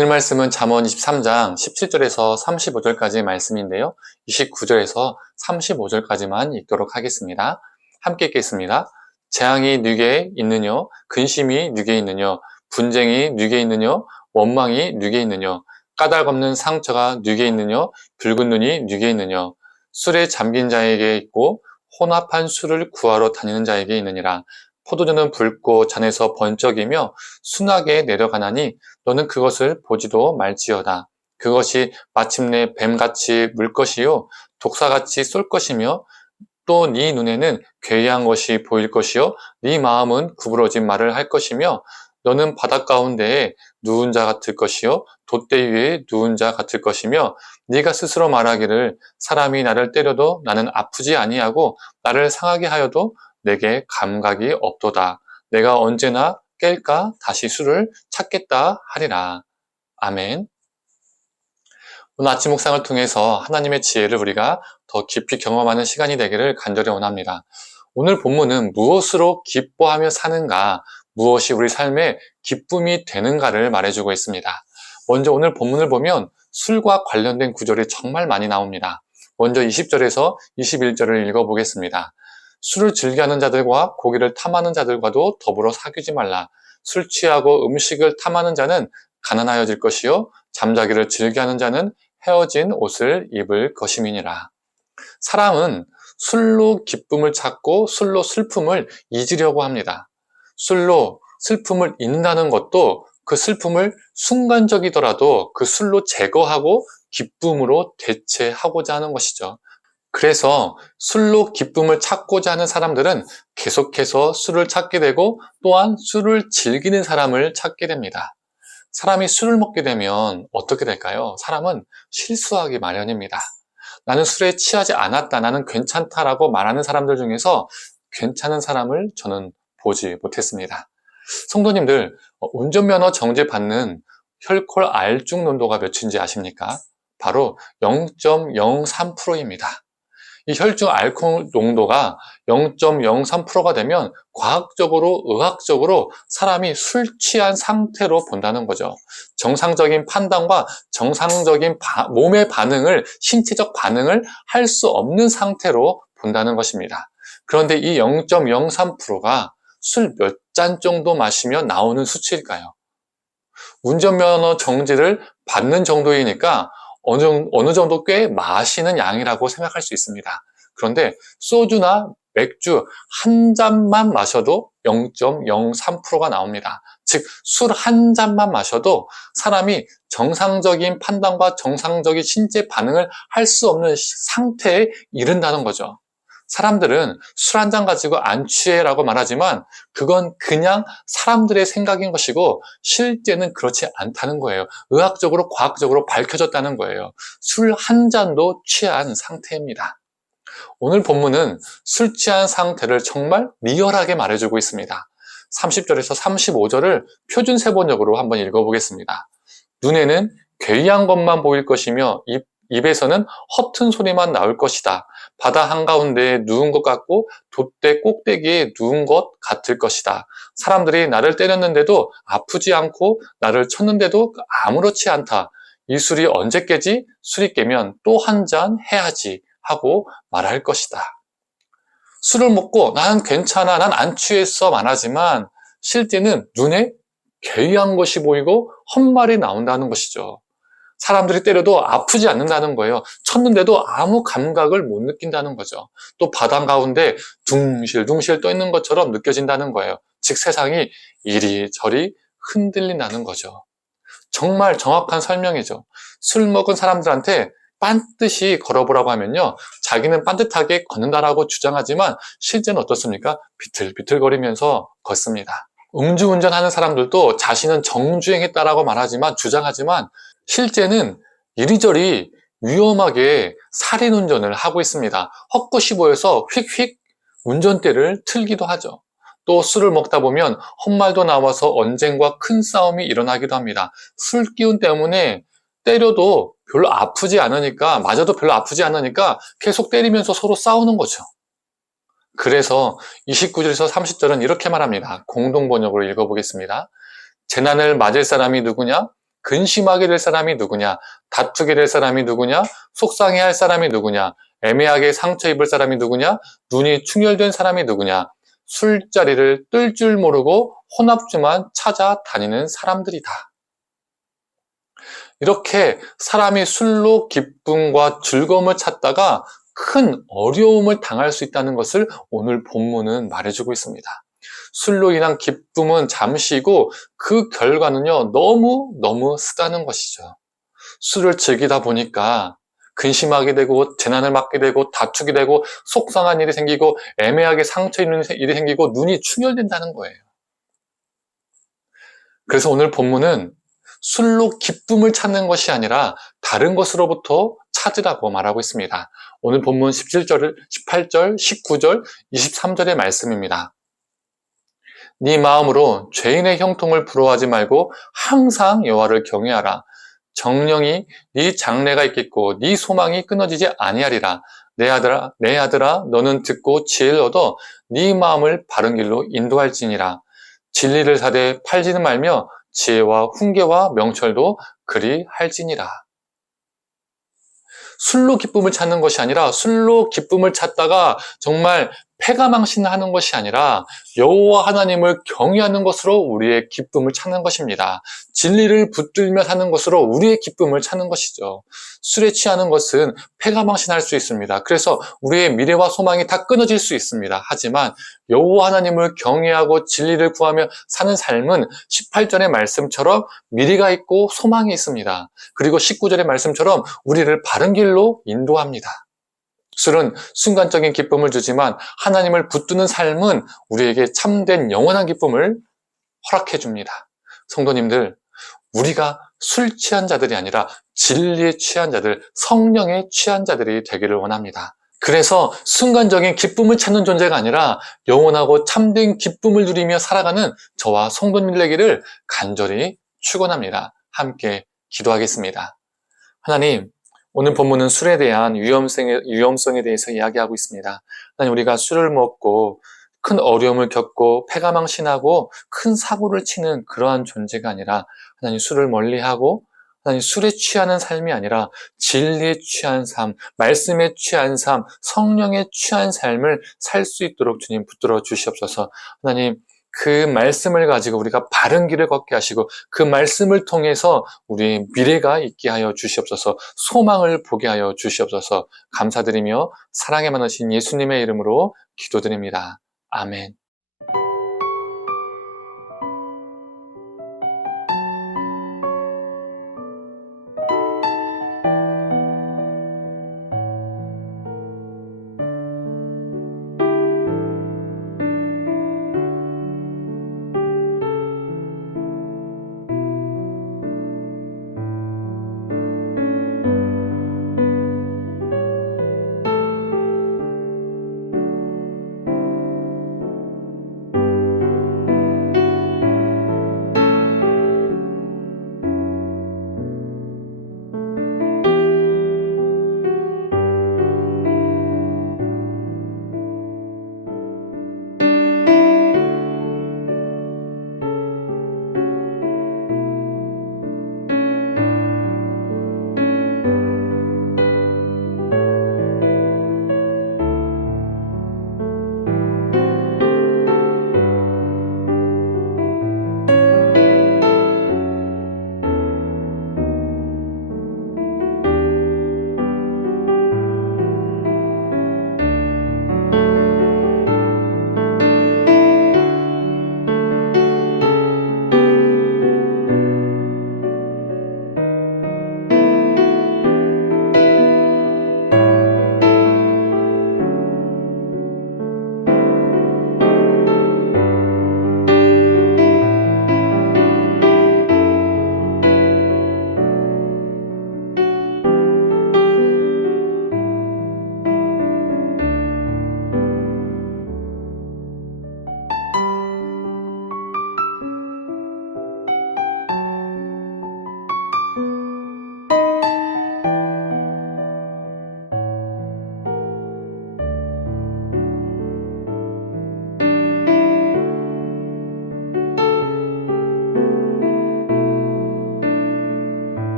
오늘 말씀은 잠언 23장 17절에서 35절까지 말씀인데요. 29절에서 35절까지만 읽도록 하겠습니다. 함께 읽겠습니다. 재앙이 네게 있느냐? 근심이 네게 있느냐? 분쟁이 네게 있느냐? 원망이 네게 있느냐? 까닭 없는 상처가 네게 있느냐? 붉은 눈이 네게 있느냐? 술에 잠긴 자에게 있고 혼합한 술을 구하러 다니는 자에게 있느니라. 포도주는 붉고 잔에서 번쩍이며 순하게 내려가나니 너는 그것을 보지도 말지어다. 그것이 마침내 뱀같이 물 것이요 독사같이 쏠 것이며 또 네 눈에는 괴이한 것이 보일 것이요 네 마음은 구부러진 말을 할 것이며 너는 바닷 가운데에 누운 자 같을 것이요 돛대 위에 누운 자 같을 것이며 네가 스스로 말하기를 사람이 나를 때려도 나는 아프지 아니하고 나를 상하게 하여도 내게 감각이 없도다. 내가 언제나 깰까 다시 술을 찾겠다 하리라. 아멘. 오늘 아침 묵상을 통해서 하나님의 지혜를 우리가 더 깊이 경험하는 시간이 되기를 간절히 원합니다. 오늘 본문은 무엇으로 기뻐하며 사는가, 무엇이 우리 삶에 기쁨이 되는가를 말해주고 있습니다. 먼저 오늘 본문을 보면 술과 관련된 구절이 정말 많이 나옵니다. 먼저 20절에서 21절을 읽어보겠습니다. 술을 즐겨하는 자들과 고기를 탐하는 자들과도 더불어 사귀지 말라. 술 취하고 음식을 탐하는 자는 가난하여질 것이요 잠자기를 즐겨하는 자는 헤어진 옷을 입을 것임이니라. 사람은 술로 기쁨을 찾고 술로 슬픔을 잊으려고 합니다. 술로 슬픔을 잊는다는 것도 그 슬픔을 순간적이더라도 그 술로 제거하고 기쁨으로 대체하고자 하는 것이죠. 그래서 술로 기쁨을 찾고자 하는 사람들은 계속해서 술을 찾게 되고 또한 술을 즐기는 사람을 찾게 됩니다. 사람이 술을 먹게 되면 어떻게 될까요? 사람은 실수하기 마련입니다. 나는 술에 취하지 않았다, 나는 괜찮다라고 말하는 사람들 중에서 괜찮은 사람을 저는 보지 못했습니다. 성도님들, 운전면허 정지받는 혈콜 알중 농도가 몇인지 아십니까? 바로 0.03%입니다. 이 혈중 알코올 농도가 0.03%가 되면 과학적으로, 의학적으로 사람이 술 취한 상태로 본다는 거죠. 정상적인 판단과 정상적인 몸의 반응을, 신체적 반응을 할 수 없는 상태로 본다는 것입니다. 그런데 이 0.03%가 술 몇 잔 정도 마시면 나오는 수치일까요? 운전면허 정지를 받는 정도이니까 어느 정도 꽤 마시는 양이라고 생각할 수 있습니다. 그런데 소주나 맥주 한 잔만 마셔도 0.03%가 나옵니다. 즉, 술 한 잔만 마셔도 사람이 정상적인 판단과 정상적인 신체 반응을 할 수 없는 상태에 이른다는 거죠. 사람들은 술 한 잔 가지고 안 취해라고 말하지만 그건 그냥 사람들의 생각인 것이고 실제는 그렇지 않다는 거예요. 의학적으로, 과학적으로 밝혀졌다는 거예요. 술 한 잔도 취한 상태입니다. 오늘 본문은 술 취한 상태를 정말 리얼하게 말해주고 있습니다. 30절에서 35절을 표준세번역으로 한번 읽어보겠습니다. 눈에는 괴이한 것만 보일 것이며 입에서는 허튼 소리만 나올 것이다. 바다 한가운데에 누운 것 같고 돛대 꼭대기에 누운 것 같을 것이다. 사람들이 나를 때렸는데도 아프지 않고 나를 쳤는데도 아무렇지 않다. 이 술이 언제 깨지? 술이 깨면 또 한 잔 해야지 하고 말할 것이다. 술을 먹고 난 괜찮아, 난 안 취했어 말하지만 실제는 눈에 괴이한 것이 보이고 헛말이 나온다는 것이죠. 사람들이 때려도 아프지 않는다는 거예요. 쳤는데도 아무 감각을 못 느낀다는 거죠. 또 바다 가운데 둥실둥실 떠 있는 것처럼 느껴진다는 거예요. 즉 세상이 이리저리 흔들린다는 거죠. 정말 정확한 설명이죠. 술 먹은 사람들한테 반드시 걸어보라고 하면요. 자기는 반듯하게 걷는다라고 주장하지만 실제는 어떻습니까? 비틀비틀거리면서 걷습니다. 음주운전하는 사람들도 자신은 정주행했다라고 주장하지만 실제는 이리저리 위험하게 살인운전을 하고 있습니다. 헛것이 보여서 휙휙 운전대를 틀기도 하죠. 또 술을 먹다 보면 헛말도 나와서 언쟁과 큰 싸움이 일어나기도 합니다. 술 기운 때문에 때려도 별로 아프지 않으니까, 맞아도 별로 아프지 않으니까 계속 때리면서 서로 싸우는 거죠. 그래서 29절에서 30절은 이렇게 말합니다. 공동번역으로 읽어보겠습니다. 재난을 맞을 사람이 누구냐? 근심하게 될 사람이 누구냐? 다투게 될 사람이 누구냐? 속상해할 사람이 누구냐? 애매하게 상처 입을 사람이 누구냐? 눈이 충혈된 사람이 누구냐? 술자리를 뜰 줄 모르고 혼합주만 찾아다니는 사람들이다. 이렇게 사람이 술로 기쁨과 즐거움을 찾다가 큰 어려움을 당할 수 있다는 것을 오늘 본문은 말해주고 있습니다. 술로 인한 기쁨은 잠시이고 그 결과는요, 너무 쓰다는 것이죠. 술을 즐기다 보니까 근심하게 되고 재난을 맞게 되고 다투게 되고 속상한 일이 생기고 애매하게 상처 입는 일이 생기고 눈이 충혈된다는 거예요. 그래서 오늘 본문은 술로 기쁨을 찾는 것이 아니라 다른 것으로부터 찾으라고 말하고 있습니다. 오늘 본문 17절, 18절, 19절, 23절의 말씀입니다. 네 마음으로 죄인의 형통을 부러워하지 말고 항상 여호와를 경외하라. 정령이 네 장래가 있겠고 네 소망이 끊어지지 아니하리라. 내 아들아 너는 듣고 지혜를 얻어 네 마음을 바른 길로 인도할지니라. 진리를 사되 팔지는 말며 지혜와 훈계와 명철도 그리 할지니라. 술로 기쁨을 찾는 것이 아니라 술로 기쁨을 찾다가 정말 패가망신하는 것이 아니라 여호와 하나님을 경외하는 것으로 우리의 기쁨을 찾는 것입니다. 진리를 붙들며 사는 것으로 우리의 기쁨을 찾는 것이죠. 술에 취하는 것은 패가망신할 수 있습니다. 그래서 우리의 미래와 소망이 다 끊어질 수 있습니다. 하지만 여호와 하나님을 경외하고 진리를 구하며 사는 삶은 18절의 말씀처럼 미래가 있고 소망이 있습니다. 그리고 19절의 말씀처럼 우리를 바른 길로 인도합니다. 술은 순간적인 기쁨을 주지만 하나님을 붙드는 삶은 우리에게 참된 영원한 기쁨을 허락해 줍니다. 성도님들, 우리가 술 취한 자들이 아니라 진리에 취한 자들, 성령에 취한 자들이 되기를 원합니다. 그래서 순간적인 기쁨을 찾는 존재가 아니라 영원하고 참된 기쁨을 누리며 살아가는 저와 성도님들 되기를 간절히 축원합니다. 함께 기도하겠습니다. 하나님, 오늘 본문은 술에 대한 위험성에 대해서 이야기하고 있습니다. 하나님, 우리가 술을 먹고 큰 어려움을 겪고 패가망신하고 큰 사고를 치는 그러한 존재가 아니라 하나님 술을 멀리하고 하나님 술에 취하는 삶이 아니라 진리에 취한 삶, 말씀에 취한 삶, 성령에 취한 삶을 살 수 있도록 주님 붙들어 주시옵소서. 하나님, 그 말씀을 가지고 우리가 바른 길을 걷게 하시고 그 말씀을 통해서 우리의 미래가 있게 하여 주시옵소서. 소망을 보게 하여 주시옵소서. 감사드리며 사랑에 많으신 예수님의 이름으로 기도드립니다. 아멘.